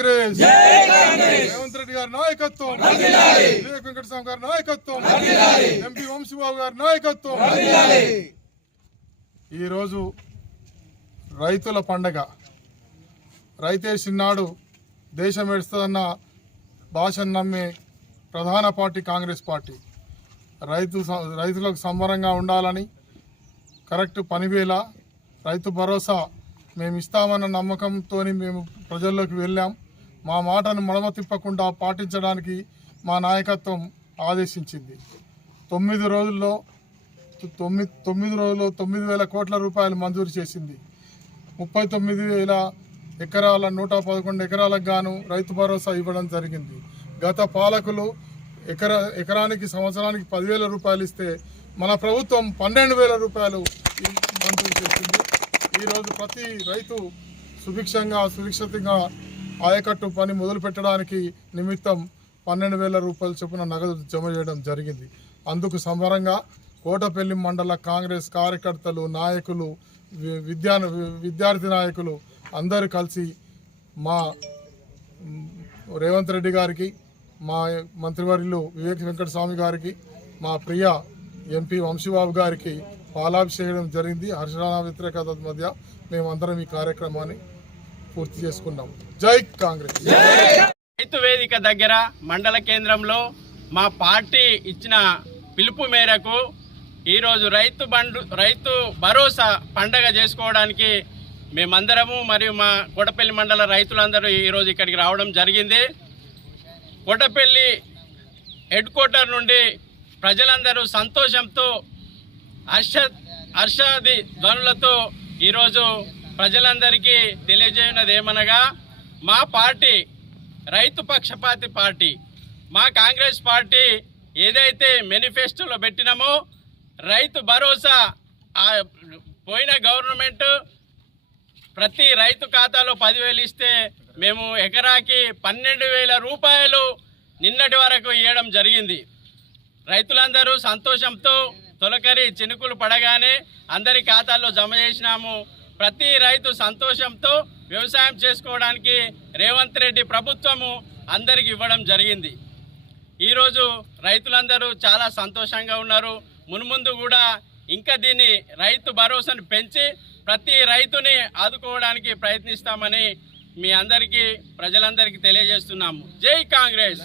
కాంగ్రెస్. రేవంత్ రెడ్డి గారి నాయకత్వం. వివేక్ వెంకటస్వామి గారి నాయకత్వం. ఎంపీ వంశీబాబు గారి నాయకత్వం. ఈరోజు రైతుల పండగ. రైతే చిన్నాడు దేశం ఎడుస్తుందన్న భాషను నమ్మే ప్రధాన పార్టీ కాంగ్రెస్ పార్టీ. రైతు రైతులకు సంబరంగా ఉండాలని కరెక్ట్ పనివేలా రైతు భరోసా మేము ఇస్తామన్న నమ్మకంతో మేము ప్రజల్లోకి వెళ్ళాం. మా మాటను మడమ తిప్పకుండా పాటించడానికి మా నాయకత్వం ఆదేశించింది. తొమ్మిది రోజుల్లో తొమ్మిది తొమ్మిది రోజుల్లో తొమ్మిది వేల కోట్ల రూపాయలు మంజూరు చేసింది. ముప్పై తొమ్మిది వేల ఎకరాల నూట పదకొండు ఎకరాలకు గాను రైతు భరోసా ఇవ్వడం జరిగింది. గత పాలకులు ఎకరా ఎకరానికి సంవత్సరానికి పదివేల రూపాయలు ఇస్తే మన ప్రభుత్వం పన్నెండు వేల రూపాయలు మంజూరు చేసింది. ఈరోజు ప్రతి రైతు సుభిక్షంగా సురక్షితంగా ఆయకట్టు పని మొదలు పెట్టడానికి నిమిత్తం పన్నెండు వేల రూపాయల చొప్పున నగదు జమ చేయడం జరిగింది. అందుకు సంబరంగా కోటపల్లి మండల కాంగ్రెస్ కార్యకర్తలు నాయకులు వి- విద్యా విద్యార్థి నాయకులు అందరూ కలిసి మా రేవంత్ రెడ్డి గారికి మా మంత్రివర్యులు వివేక్ వెంకటస్వామి గారికి మా ప్రియ ఎంపీ వంశీబాబు గారికి పాలాభిషేకం జరిగింది. హర్షరాణ వ్యతిరేకత మధ్య మేమందరం ఈ కార్యక్రమాన్ని పూర్తి చేసుకున్నాం జై కాంగ్రెస్. రైతు వేదిక దగ్గర మండల కేంద్రంలో మా పార్టీ ఇచ్చిన పిలుపు మేరకు ఈరోజు రైతు బండు రైతు భరోసా పండగ చేసుకోవడానికి మేమందరము మరియు మా కొడపల్లి మండల రైతులందరూ ఈరోజు ఇక్కడికి రావడం జరిగింది. కొడపల్లి హెడ్ క్వార్టర్ నుండి ప్రజలందరూ సంతోషంతో హర్ష హర్షాది ధ్వనులతో ఈరోజు ప్రజలందరికీ తెలియజేయనది ఏమనగా మా పార్టీ రైతు పక్షపాతి పార్టీ. మా కాంగ్రెస్ పార్టీ ఏదైతే మేనిఫెస్టోలో పెట్టినామో రైతు భరోసా పోయిన గవర్నమెంట్ ప్రతి రైతు ఖాతాలో పదివేలు ఇస్తే మేము ఎకరాకి పన్నెండు వేల రూపాయలు నిన్నటి వరకు ఇవ్వడం జరిగింది. రైతులందరూ సంతోషంతో తొలకరి చినుకులు పడగానే అందరి ఖాతాల్లో జమ చేసినాము. ప్రతి రైతు సంతోషంతో వ్యవసాయం చేసుకోవడానికి రేవంత్ రెడ్డి ప్రభుత్వము అందరికి ఇవ్వడం జరిగింది. ఈరోజు రైతులందరూ చాలా సంతోషంగా ఉన్నారు. మున్ముందు కూడా ఇంకా దీన్ని రైతు భరోసాను పెంచి ప్రతి రైతుని ఆదుకోవడానికి ప్రయత్నిస్తామని మీ అందరికీ ప్రజలందరికీ తెలియజేస్తున్నాము. జై కాంగ్రెస్!